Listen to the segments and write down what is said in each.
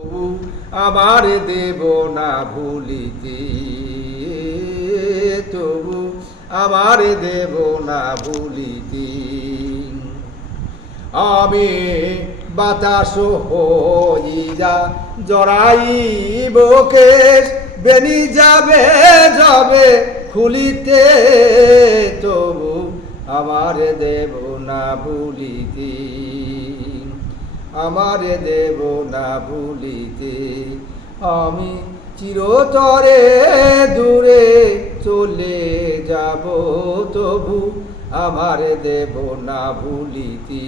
আমার দেব না ভুলিতে, তবু আমার দেব না ভুলিতে। আমি বাতাস হইয়া জড়াইব কেশ, বেনি যাবে যাবে খুলিতে, তবু আমার দেব না ভুলিতে, আমার দেব না ভুলিতে। আমি চিরতরে দূরে চলে যাব, তবু আমার দেব না ভুলিতে।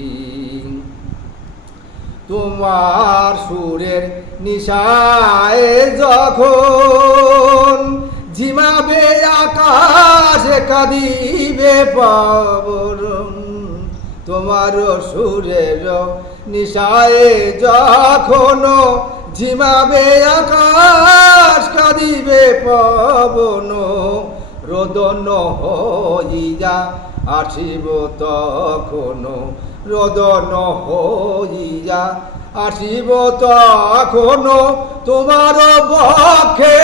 তোমার সুরের নিশায় যখন ঝিমাবে আকাশ, কাঁদিবে পবন। তোমার সুরের নিশায় যখন ঝিমাবে আকাশ, কাঁদিবে পবন। রোদন হইয়া আসিব তখন, রোদন হইয়া আসিব তখন, তোমার বক্ষে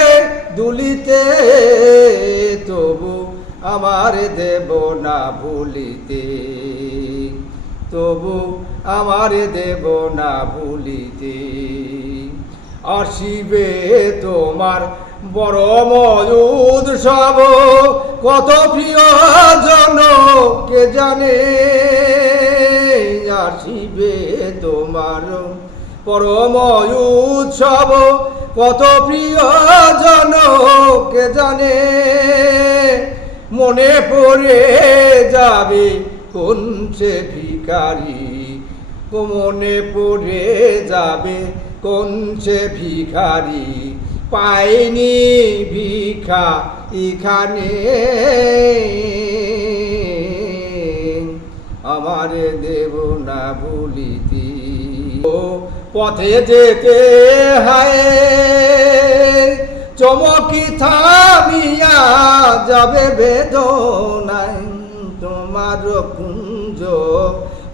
দুলিতে, তবু আমার দেব না ভুলিতে, তবু আমার দেব না ভুলিতে। আসিবে তোমার বড় উৎসব, কত প্রিয়জন কে জানে। আসিবে তোমার পরম উৎসব, কত প্রিয়জন কে জানে। মনে পড়ে যাবে কোন সে ভিখারি, মনে পড়ে যাবে কোন সে ভিখারি, পাইনি ভিক্ষা এখানে। আমার দেব না ভুলিতে। ও পথে যেতে হায় চমকি থামিয়া যাবে বেদনায়, তোমার কুঞ্জ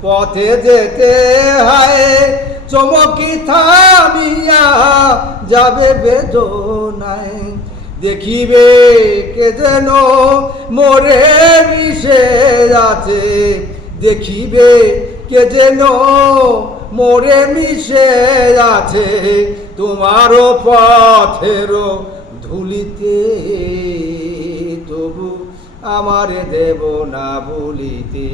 পথে যেতে হায় চমকি থামিয়া যাবে বেদনায়। দেখিবে কে যেন মোরে মিশে আছে, দেখিবে কে যেন মোরে মিশে আছে, তোমার পথের ধুলিতে, তবু আমার দেব না ভুলিতে।